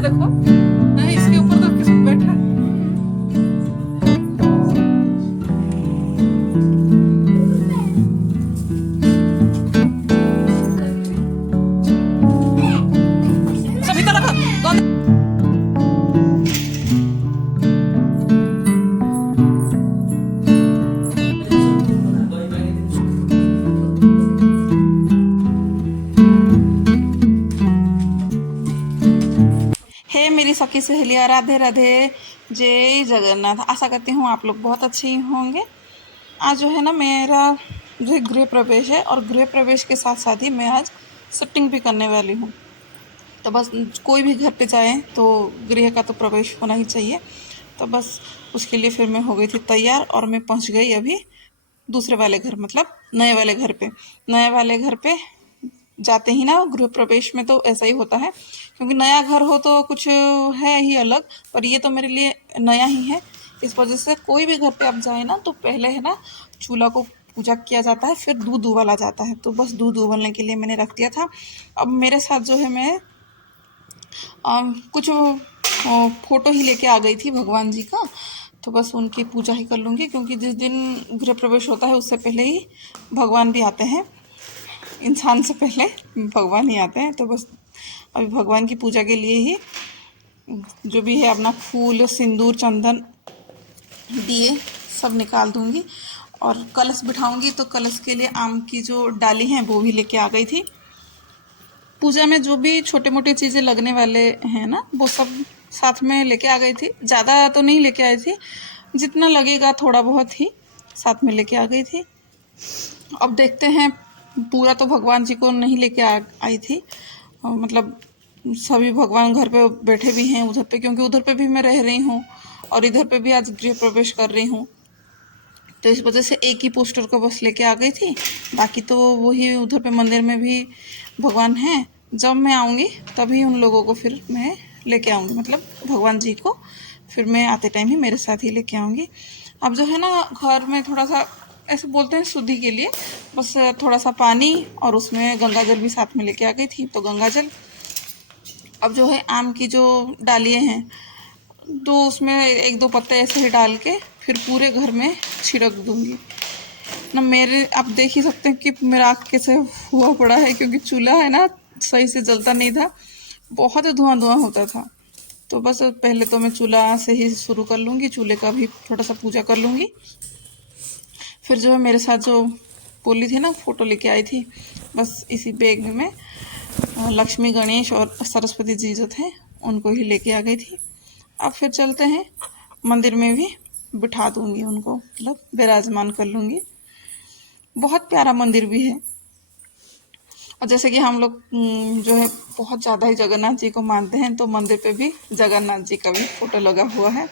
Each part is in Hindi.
है देखो, नहीं इसके ऊपर तो किसी बैठा है। सभी तरह का कौन। हे मेरी सखी सहेलियां, राधे राधे, जय जगन्नाथ। आशा करती हूँ आप लोग बहुत अच्छे ही होंगे। आज जो है ना मेरा जो है गृह प्रवेश है, और गृह प्रवेश के साथ साथ ही मैं आज शिफ्टिंग भी करने वाली हूँ। तो बस कोई भी घर पे जाए तो गृह का तो प्रवेश होना ही चाहिए। तो बस उसके लिए फिर मैं हो गई थी तैयार, और मैं पहुँच गई अभी दूसरे वाले घर, मतलब नए वाले घर पे। नए वाले घर पे जाते ही ना गृह प्रवेश में तो ऐसा ही होता है, क्योंकि नया घर हो तो कुछ है ही अलग, पर ये तो मेरे लिए नया ही है। इस वजह से कोई भी घर पे आप जाए ना तो पहले है ना चूल्हा को पूजा किया जाता है, फिर दूध उबाला जाता है। तो बस दूध उबालने के लिए मैंने रख दिया था। अब मेरे साथ जो है मैं कुछ फोटो ही लेके आ गई थी भगवान जी का। तो बस उनकी पूजा ही कर लूँगी, क्योंकि जिस दिन गृह प्रवेश होता है उससे पहले ही भगवान भी आते हैं। इंसान से पहले भगवान ही आते हैं। तो बस अभी भगवान की पूजा के लिए ही जो भी है अपना फूल, सिंदूर, चंदन, दिए सब निकाल दूंगी, और कलश बिठाऊंगी। तो कलश के लिए आम की जो डाली है वो भी लेके आ गई थी। पूजा में जो भी छोटे मोटे चीज़ें लगने वाले हैं ना वो सब साथ में लेके आ गई थी। ज़्यादा तो नहीं लेके आई थी, जितना लगेगा थोड़ा बहुत ही साथ में लेके आ गई थी। अब देखते हैं, पूरा तो भगवान जी को नहीं लेके आई थी, मतलब सभी भगवान घर पे बैठे भी हैं उधर पे, क्योंकि उधर पे भी मैं रह रही हूँ और इधर पे भी आज गृह प्रवेश कर रही हूँ। तो इस वजह से एक ही पोस्टर को बस लेके आ गई थी। बाकी तो वही उधर पे मंदिर में भी भगवान हैं। जब मैं आऊँगी तभी उन लोगों को फिर मैं लेके आऊँगी, मतलब भगवान जी को फिर मैं आते टाइम ही मेरे साथ ही लेके आऊँगी। अब जो है ना घर में थोड़ा सा ऐसे बोलते हैं शुद्धि के लिए, बस थोड़ा सा पानी और उसमें गंगा जल भी साथ में लेके आ गई थी। तो गंगा जल, अब जो है आम की जो डालियाँ हैं तो उसमें एक दो पत्ते ऐसे ही डाल के फिर पूरे घर में छिड़क दूंगी ना। मेरे आप देख ही सकते हैं कि मेरा आँख कैसे हुआ पड़ा है, क्योंकि चूल्हा है ना सही से जलता नहीं था, बहुत धुआं धुआं होता था। तो बस पहले तो मैं चूल्हा से ही शुरू कर लूँगी, चूल्हे का भी थोड़ा सा पूजा कर लूँगी। फिर जो है मेरे साथ जो बोली थी ना फोटो लेके आई थी, बस इसी बैग में लक्ष्मी, गणेश और सरस्वती जी जो थे उनको ही लेके आ गई थी। अब फिर चलते हैं मंदिर में भी बिठा दूंगी उनको, मतलब विराजमान कर लूँगी। बहुत प्यारा मंदिर भी है। और जैसे कि हम लोग जो है बहुत ज़्यादा ही जगन्नाथ जी को मानते हैं, तो मंदिर पे भी जगन्नाथ जी का भी फोटो लगा हुआ है।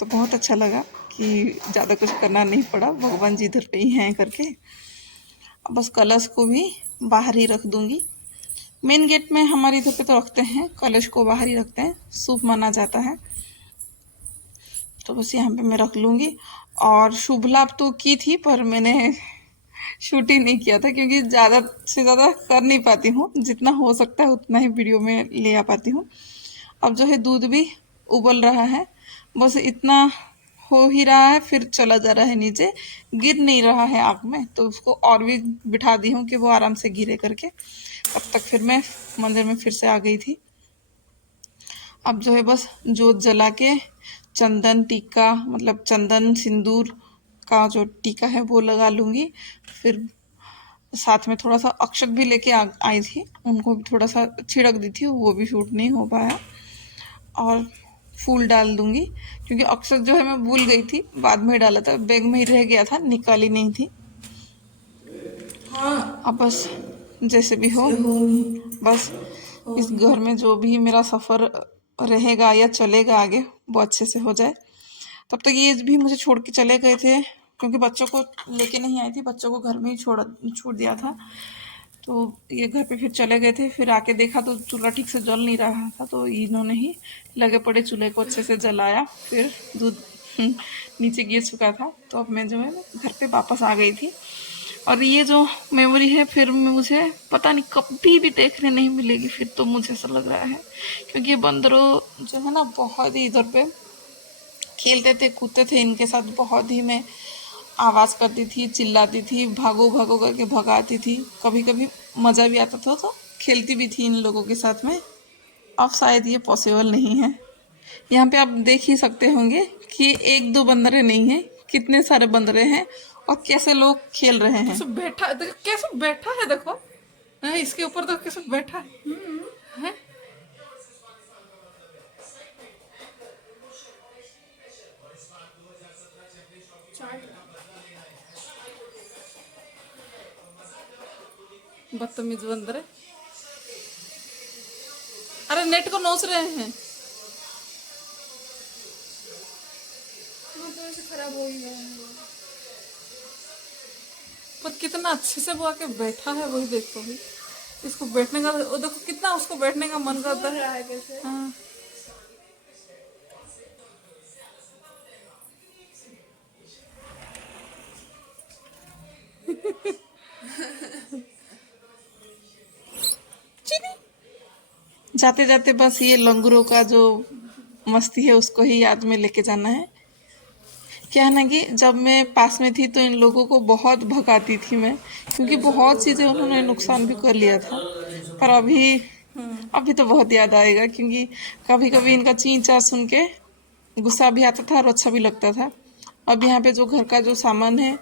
तो बहुत अच्छा लगा कि ज़्यादा कुछ करना नहीं पड़ा, भगवान जी इधर पे ही हैं करके। अब बस कलश को भी बाहर ही रख दूंगी। मेन गेट में हमारे इधर पे तो रखते हैं, कलश को बाहर ही रखते हैं, शुभ माना जाता है। तो बस यहाँ पे मैं रख लूँगी। और शुभ लाभ तो की थी, पर मैंने शूट ही नहीं किया था, क्योंकि ज़्यादा से ज़्यादा कर नहीं पाती हूँ, जितना हो सकता है उतना ही वीडियो में ले आ पाती हूँ। अब जो है दूध भी उबल रहा है, बस इतना हो ही रहा है, फिर चला जा रहा है नीचे, गिर नहीं रहा है आग में। तो उसको और भी बिठा दी हूँ कि वो आराम से गिरे करके। तब तक फिर मैं मंदिर में फिर से आ गई थी। अब जो है बस जोत जला के चंदन टीका, मतलब चंदन सिंदूर का जो टीका है वो लगा लूँगी। फिर साथ में थोड़ा सा अक्षत भी लेके आई थी, उनको भी थोड़ा सा छिड़क दी थी, वो भी शूट नहीं हो पाया। और फूल डाल दूँगी, क्योंकि अक्षत जो है मैं भूल गई थी, बाद में ही डाला था, बैग में ही रह गया था, निकाली नहीं थी। अब बस जैसे भी हो, बस इस घर में जो भी मेरा सफ़र रहेगा या चलेगा आगे वो अच्छे से हो जाए। तब तक ये भी मुझे छोड़ के चले गए थे, क्योंकि बच्चों को लेके नहीं आई थी, बच्चों को घर में ही छोड़ दिया था। तो ये घर पे फिर चले गए थे, फिर आके देखा तो चूल्हा ठीक से जल नहीं रहा था। तो इन्होंने ही लगे पड़े चूल्हे को अच्छे से जलाया, फिर दूध नीचे गिर चुका था। तो अब मैं जो है घर पे वापस आ गई थी। और ये जो मेमोरी है फिर मुझे पता नहीं कभी भी देखने नहीं मिलेगी फिर, तो मुझे ऐसा लग रहा है। क्योंकि ये बंदरों जो है ना बहुत ही इधर पे खेलते थे कूदते थे, इनके साथ बहुत ही मैं आवाज़ करती थी, चिल्लाती थी, भागो भागो करके भगाती थी, कभी कभी मज़ा भी आता था तो खेलती भी थी इन लोगों के साथ में। अब शायद ये पॉसिबल नहीं है। यहाँ पे आप देख ही सकते होंगे कि एक दो बंदरे नहीं हैं, कितने सारे बंदरे हैं और कैसे लोग खेल रहे हैं। कैसे बैठा देखो, कैसे बैठा है देखो, इसके ऊपर तो कैसे बैठा है। बदतमीज बंदर है। अरे नेट को नोच रहे हैं। तो खराब हो गया है। पर कितना अच्छे से वो आके बैठा है वही देखो भी। इसको बैठने का वो देखो कितना उसको बैठने का मन करता है कैसे। हाँ। जाते जाते बस ये लंगूरों का जो मस्ती है उसको ही याद में लेके जाना है। क्या है ना कि जब मैं पास में थी तो इन लोगों को बहुत भगाती थी मैं, क्योंकि बहुत चीज़ें उन्होंने नुकसान भी कर लिया था। पर अभी तो बहुत याद आएगा, क्योंकि कभी कभी इनका चीं चाँ सुन के गुस्सा भी आता था और अच्छा भी लगता था। अब यहाँ पे जो घर का जो सामान है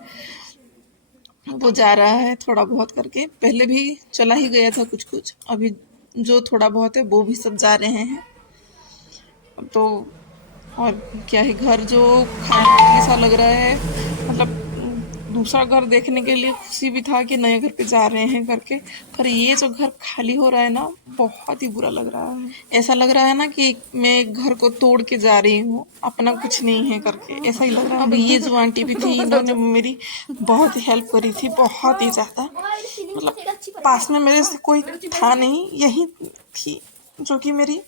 वो जा रहा है थोड़ा बहुत करके, पहले भी चला ही गया था कुछ कुछ, अभी जो थोड़ा बहुत है वो भी सब जा रहे हैं। अब तो और क्या ही, घर जो खाली सा लग रहा है, मतलब दूसरा घर देखने के लिए खुशी भी था कि नए घर पे जा रहे हैं करके, पर ये जो घर खाली हो रहा है ना बहुत ही बुरा लग रहा है। ऐसा लग रहा है ना कि मैं एक घर को तोड़ के जा रही हूँ, अपना कुछ नहीं है करके, ऐसा ही लग रहा है। अभी ये जो आंटी भी थी इन्होंने मेरी बहुत हेल्प करी थी, बहुत ही ज़्यादा। मतलब पास में मेरे से कोई था नहीं, यही थी जो कि मेरी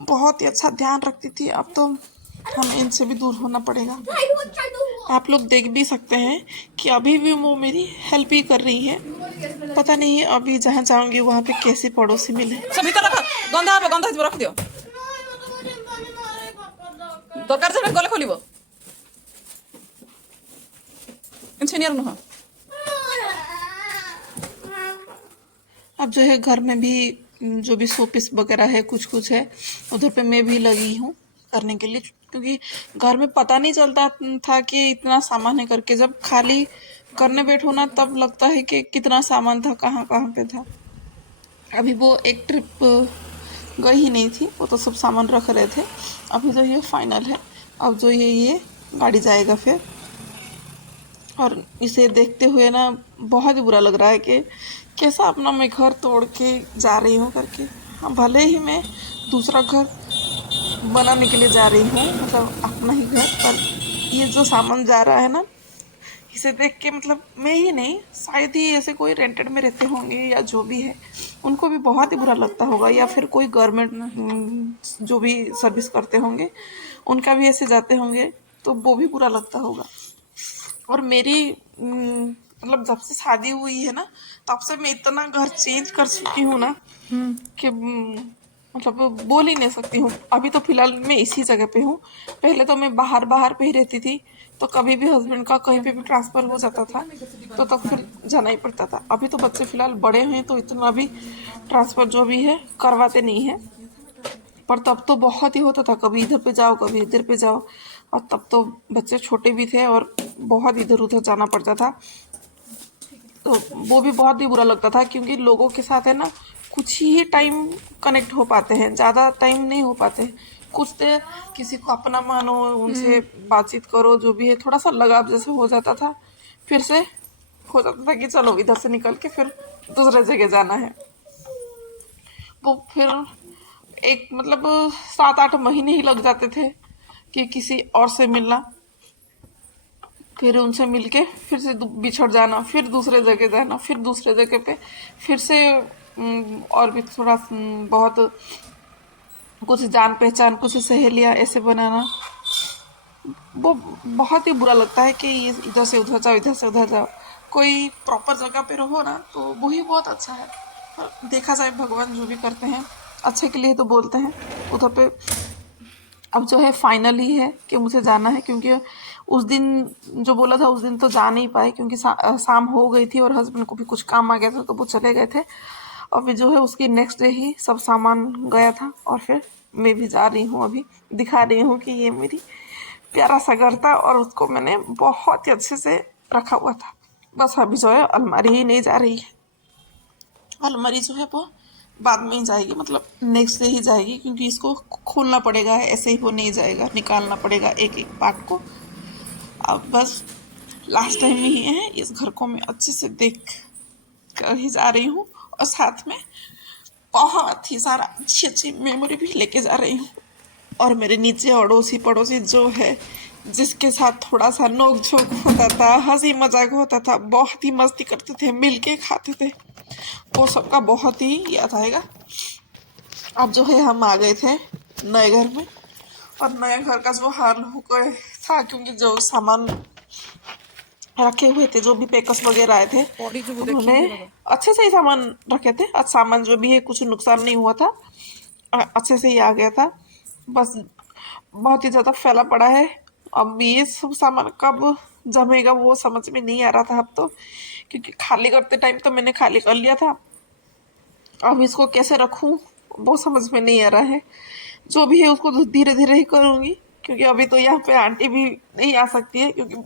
बहुत ही अच्छा ध्यान रखती थी। अब तो हमें इनसे भी दूर होना पड़ेगा। आप लोग देख भी सकते हैं कि अभी भी वो मेरी हेल्प ही कर रही है। पता नहीं अभी जहाँ जाऊंगी वहाँ पे कैसे पड़ोसी मिले। सब भीतर रखो, गंदा है, गंदा है, रख दियो। दरकार से गले खोलिबो इंजीनियर नुहा। अब जो है घर में भी जो भी शोपीस वगैरह है कुछ कुछ है, उधर पे मैं भी लगी हूँ करने के लिए, क्योंकि घर में पता नहीं चलता था कि इतना सामान है करके। जब खाली करने बैठो ना तब लगता है कि कितना सामान था, कहाँ कहाँ पे था। अभी वो एक ट्रिप गई ही नहीं थी, वो तो सब सामान रख रहे थे। अभी तो ये फाइनल है, अब जो ये गाड़ी जाएगा फिर। और इसे देखते हुए ना बहुत ही बुरा लग रहा है कि कैसा अपना मैं घर तोड़ के जा रही हूँ करके। हाँ, भले ही मैं दूसरा घर बनाने के लिए जा रही हूँ, मतलब अपना ही घर, पर ये जो सामान जा रहा है ना, इसे देख के मतलब मैं ही नहीं, शायद ही ऐसे कोई रेंटेड में रहते होंगे या जो भी है उनको भी बहुत ही बुरा लगता होगा, या फिर कोई गवर्नमेंट जो भी सर्विस करते होंगे उनका भी ऐसे जाते होंगे तो वो भी बुरा लगता होगा। और मेरी मतलब जब से शादी हुई है ना तब से मैं इतना घर चेंज कर चुकी हूँ ना कि मतलब बोल ही नहीं सकती हूँ। अभी तो फिलहाल मैं इसी जगह पे हूँ, पहले तो मैं बाहर बाहर पे ही रहती थी, तो कभी भी हस्बैंड का कहीं पे भी ट्रांसफ़र हो जाता था तो तब फिर जाना ही पड़ता था। अभी तो बच्चे फिलहाल बड़े हैं तो इतना भी ट्रांसफ़र जो भी है करवाते नहीं हैं, पर तब तो बहुत ही होता था, कभी इधर पे जाओ कभी इधर पे जाओ। और तब तो बच्चे छोटे भी थे और बहुत इधर उधर जाना पड़ता था, तो वो भी बहुत ही बुरा लगता था। क्योंकि लोगों के साथ है ना कुछ ही टाइम कनेक्ट हो पाते हैं, ज़्यादा टाइम नहीं हो पाते। कुछ देर किसी को अपना मानो, उनसे बातचीत करो, जो भी है थोड़ा सा लगाव जैसे हो जाता था, फिर से हो जाता था कि चलो इधर से निकल के फिर दूसरे जगह जाना है। वो फिर एक मतलब 7-8 महीने ही लग जाते थे कि किसी और से मिलना, फिर उनसे मिलके फिर से बिछड़ जाना, फिर दूसरे जगह जाना, फिर दूसरे जगह पे फिर से और भी थोड़ा बहुत कुछ जान पहचान, कुछ सहेलियाँ ऐसे बनाना। वो बहुत ही बुरा लगता है कि इधर से उधर जाओ, इधर से उधर जाओ। कोई प्रॉपर जगह पे रहो ना तो वही बहुत अच्छा है। पर देखा जाए भगवान जो भी करते हैं अच्छे के लिए तो बोलते हैं। उधर पे अब जो है फाइनल ही है कि मुझे जाना है, क्योंकि उस दिन जो बोला था उस दिन तो जा नहीं पाए क्योंकि शाम हो गई थी और हस्बैंड को भी कुछ काम आ गया था तो वो चले गए थे। और फिर जो है उसकी नेक्स्ट डे ही सब सामान गया था और फिर मैं भी जा रही हूँ, अभी दिखा रही हूँ कि ये मेरी प्यारा सा घर था और उसको मैंने बहुत ही अच्छे से रखा हुआ था। बस अभी जो है अलमारी ही नहीं जा रही है। अलमारी जो है वो बाद में ही जाएगी, मतलब नेक्स्ट डे ही जाएगी, क्योंकि इसको खोलना पड़ेगा, ऐसे ही वो नहीं जाएगा, निकालना पड़ेगा एक एक पार्ट को। अब बस लास्ट टाइम में ही है, इस घर को मैं अच्छे से देख कर ही जा रही हूँ और साथ में बहुत ही सारा अच्छी अच्छी मेमोरी भी लेके जा रही हूँ। और मेरे नीचे अड़ोसी पड़ोसी जो है जिसके साथ थोड़ा सा नोक झोंक होता था, हंसी मजाक होता था, बहुत ही मस्ती करते थे, मिलके खाते थे, वो सबका बहुत ही याद आएगा। अब जो है हम आ गए थे नए घर में और नए घर का जो हाल हो गए था, क्योंकि जो सामान रखे हुए थे, जो भी पैकर्स वगैरह आए थे, उन्होंने अच्छे से ही सामान रखे थे। आज सामान जो भी है कुछ नुकसान नहीं हुआ था, अच्छे से ही आ गया था। बस बहुत ही ज़्यादा फैला पड़ा है। अब ये सब सामान कब जमेगा वो समझ में नहीं आ रहा था अब तो, क्योंकि खाली करते टाइम तो मैंने खाली कर लिया था। अब इसको कैसे रखूं वो समझ में नहीं आ रहा है। जो भी है उसको धीरे धीरे ही करूंगी, क्योंकि अभी तो यहाँ पे आंटी भी नहीं आ सकती है क्योंकि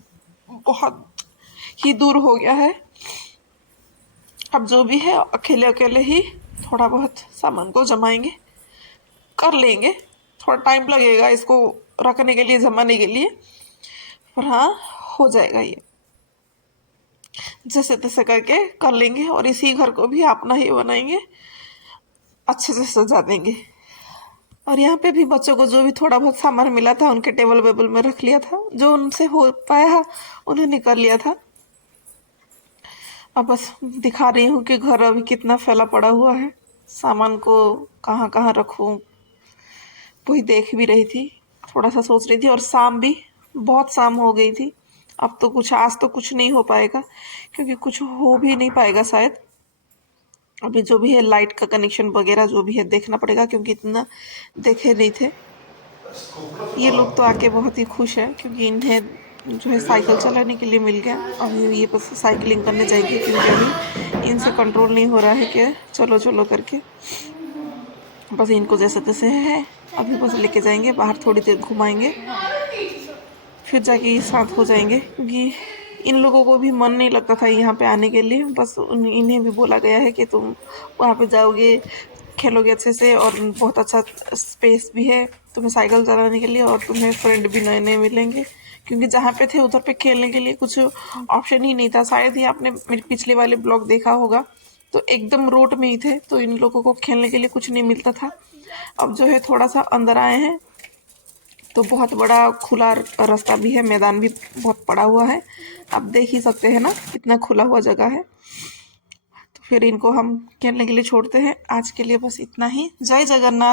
बहुत ही दूर हो गया है। अब जो भी है अकेले अकेले ही थोड़ा बहुत सामान को जमाएंगे, कर लेंगे। थोड़ा टाइम लगेगा इसको रखने के लिए, जमाने के लिए, पर हाँ हो जाएगा ये, जैसे तैसे करके कर लेंगे। और इसी घर को भी अपना ही बनाएंगे, अच्छे से सजा देंगे। और यहाँ पे भी बच्चों को जो भी थोड़ा बहुत सामान मिला था उनके टेबल वेबल में रख लिया था, जो उनसे हो पाया उन्होंने कर लिया था। अब बस दिखा रही हूँ कि घर अभी कितना फैला पड़ा हुआ है, सामान को कहाँ कहाँ रखूँ वही देख भी रही थी, थोड़ा सा सोच रही थी। और शाम भी बहुत शाम हो गई थी। अब तो कुछ आज तो कुछ नहीं हो पाएगा, क्योंकि कुछ हो भी नहीं पाएगा शायद। अभी जो भी है लाइट का कनेक्शन वगैरह जो भी है देखना पड़ेगा, क्योंकि इतना देखे नहीं थे। ये लोग तो आके बहुत ही खुश हैं क्योंकि इन्हें जो है साइकिल चलाने के लिए मिल गया। अभी ये बस साइकिलिंग करने जाएंगे, क्योंकि अभी इनसे कंट्रोल नहीं हो रहा है कि चलो चलो करके। बस इनको जैसे तैसे है, अभी बस लेके जाएंगे बाहर, थोड़ी देर घुमाएंगे, फिर जाके साथ हो जाएंगे। क्योंकि इन लोगों को भी मन नहीं लगता था यहाँ पे आने के लिए। बस इन्हें भी बोला गया है कि तुम वहाँ पे जाओगे, खेलोगे अच्छे से, और बहुत अच्छा स्पेस भी है तुम्हें साइकिल चलाने के लिए, और तुम्हें फ्रेंड भी नए नए मिलेंगे। क्योंकि जहाँ पे थे उधर पे खेलने के लिए कुछ ऑप्शन ही नहीं था। शायद ही आपने मेरे पिछले वाले ब्लॉग देखा होगा, तो एकदम रोड में ही थे, तो इन लोगों को खेलने के लिए कुछ नहीं मिलता था। अब जो है थोड़ा सा अंदर आए हैं तो बहुत बड़ा खुला रास्ता भी है, मैदान भी बहुत पड़ा हुआ है। आप देख ही सकते हैं ना कितना खुला हुआ जगह है। तो फिर इनको हम खेलने के लिए छोड़ते हैं। आज के लिए बस इतना ही। जय जगन्नाथ।